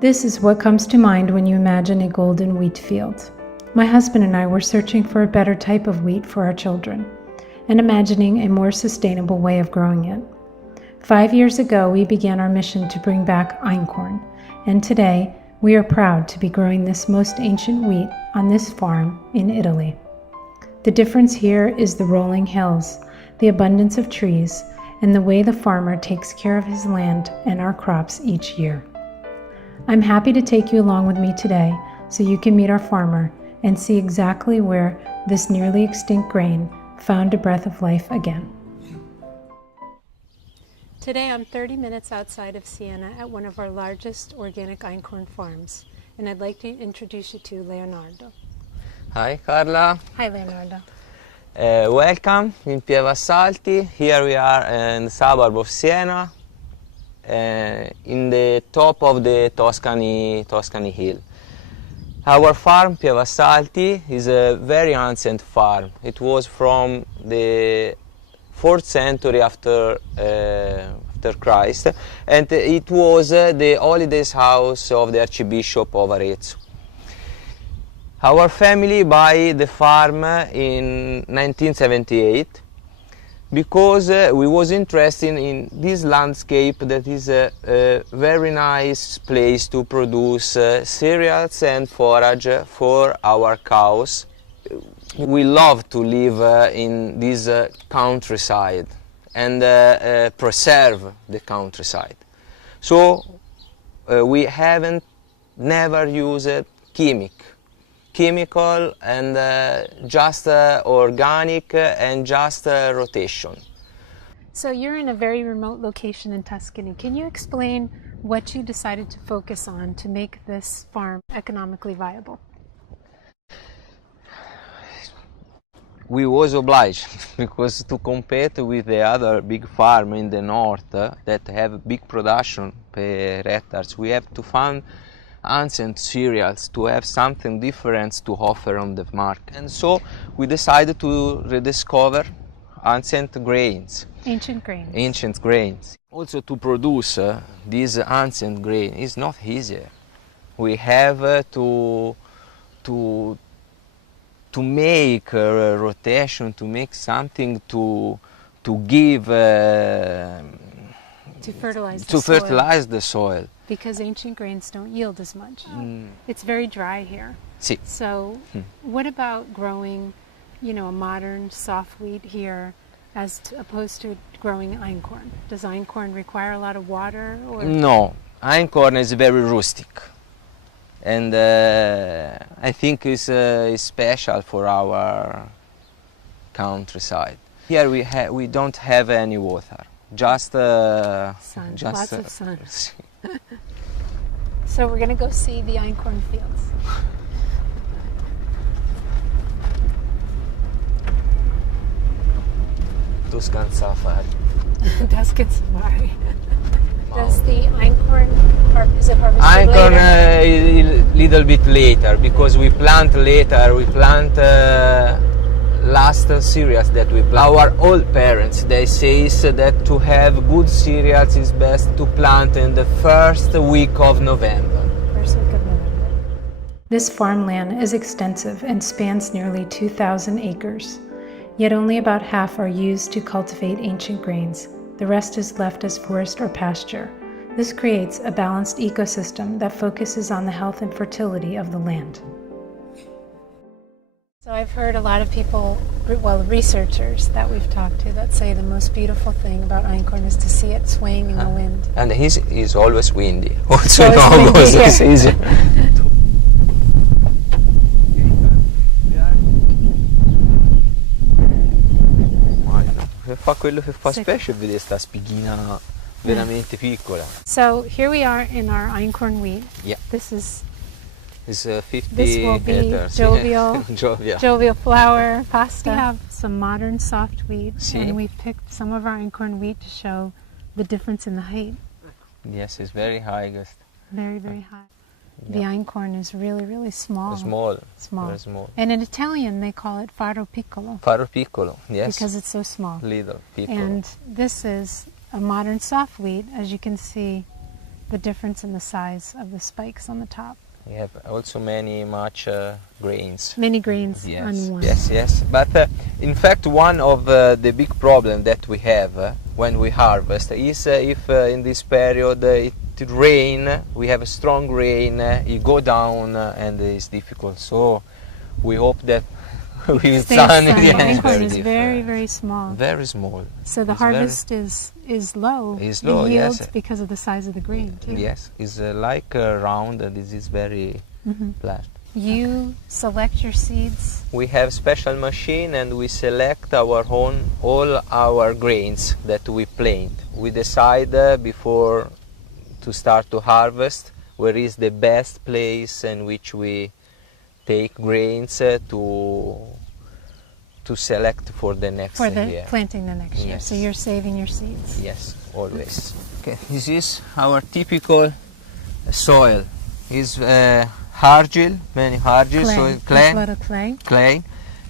This is what comes to mind when you imagine a golden wheat field. My husband and I were searching for a better type of wheat for our children and imagining a more sustainable way of growing it. 5 years ago, we began our mission to bring back einkorn, and today we are proud to be growing this most ancient wheat on this farm in Italy. The difference here is the rolling hills, the abundance of trees, and the way the farmer takes care of his land and our crops each year. I'm happy to take you along with me today so you can meet our farmer and see exactly where this nearly extinct grain found a breath of life again. Today I'm 30 minutes outside of Siena at one of our largest organic einkorn farms, and I'd like to introduce you to Leonardo. Hi Carla. Hi Leonardo. Welcome in Pievassalti. Here we are in the suburb of Siena, in the top of the Tuscany hill. Our farm, Pievassalti, is a very ancient farm. It was from the 4th century after Christ, and it was the holidays house of the Archbishop of Arezzo. Our family bought the farm in 1978 because we was interested in this landscape that is a very nice place to produce cereals and forage for our cows. We love to live in this countryside and preserve the countryside. So we haven't never used chemical and just organic and just rotation. So you're in a very remote location in Tuscany. Can you explain what you decided to focus on to make this farm economically viable? We was obliged because to compete with the other big farm in the north that have big production per hectares, we have to find ancient cereals to have something different to offer on the market. And so we decided to rediscover ancient grains. Ancient grains. Ancient grains. Also to produce this ancient grain is not easier. We have to make a rotation, to make something to give to fertilize the soil. Because ancient grains don't yield as much. It's very dry here. Sì. So what about growing, a modern soft wheat here as opposed to growing einkorn? Does einkorn require a lot of water? Or? No, einkorn is very rustic. And I think it's special for our countryside. Here we don't have any water, just sun, lots of sun. So we're going to go see the einkorn fields. Tuscan safari. Tuscan safari. Does the einkorn is it harvested einkorn later? A little bit later, because we plant later. We plant last cereals that we plant. Our old parents, they say that to have good cereals is best to plant in the first week of November. First week of November. This farmland is extensive and spans nearly 2,000 acres. Yet only about half are used to cultivate ancient grains. The rest is left as forest or pasture. This creates a balanced ecosystem that focuses on the health and fertility of the land. So I've heard a lot of people, researchers that we've talked to, that say the most beautiful thing about einkorn is to see it swaying in the wind. And it's always windy. Also in Always August windy, it's easy. Fa quello che fa specie vedere sta spighina veramente piccola. So here we are in our einkorn wheat. Yeah. This is 50 this will be hectares. jovial, Jovial. jovial flour pasta. We have some modern soft wheat, Sì. and we've picked some of our einkorn wheat to show the difference in the height. Yes, it's very high. Very, very high. Yeah. The einkorn is really, really small. Small. Small. Very small. And in Italian, they call it faro piccolo. Faro piccolo, yes. Because it's so small. Little piccolo. And this is a modern soft wheat. As you can see, the difference in the size of the spikes on the top. We have also much grains. Many grains Yes, on one. yes. But in fact, one of the big problems that we have when we harvest is if in this period it rain, we have a strong rain, it go down and it's difficult. So we hope that with Stays sun, sunny. yeah, Einkorn is different. very, very small. Very small. So the It's harvest is low. Is low, the yield yes. because of the size of the grain too. Yes, it's like round. This is very flat. You select your seeds. We have special machine and we select all our grains that we plant. We decide before to start to harvest where is the best place in which we take grains to select for the next year. Planting the next year. Yes. So you're saving your seeds. Yes, always. Okay, this is our typical soil. It's argil, many argil, Clay. so There's a lot of clay.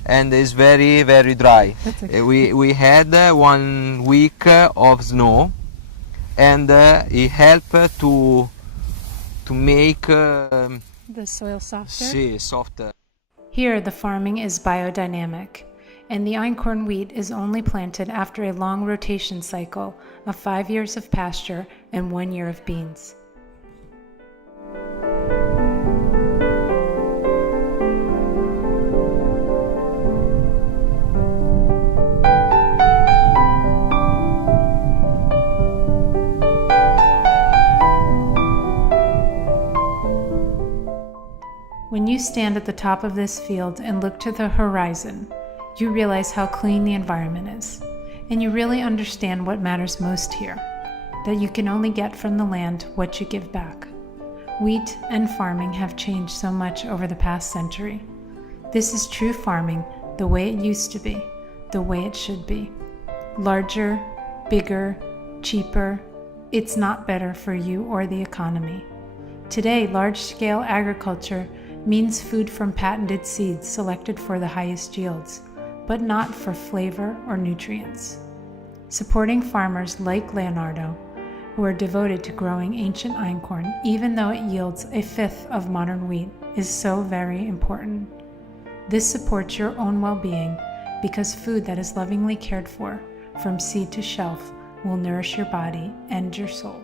and it's very, very dry. That's okay. We had 1 week of snow, and it helped to make The soil softer. softer. Here the farming is biodynamic, and the einkorn wheat is only planted after a long rotation cycle of 5 years of pasture and 1 year of beans. When you stand at the top of this field and look to the horizon, you realize how clean the environment is, and you really understand what matters most here, that you can only get from the land what you give back. Wheat and farming have changed so much over the past century. This is true farming the way it used to be, the way it should be. Larger, bigger, cheaper. It's not better for you or the economy. Today, large-scale agriculture means food from patented seeds selected for the highest yields, but not for flavor or nutrients. Supporting farmers like Leonardo, who are devoted to growing ancient einkorn, even though it yields a fifth of modern wheat, is so very important. This supports your own well-being because food that is lovingly cared for, from seed to shelf, will nourish your body and your soul.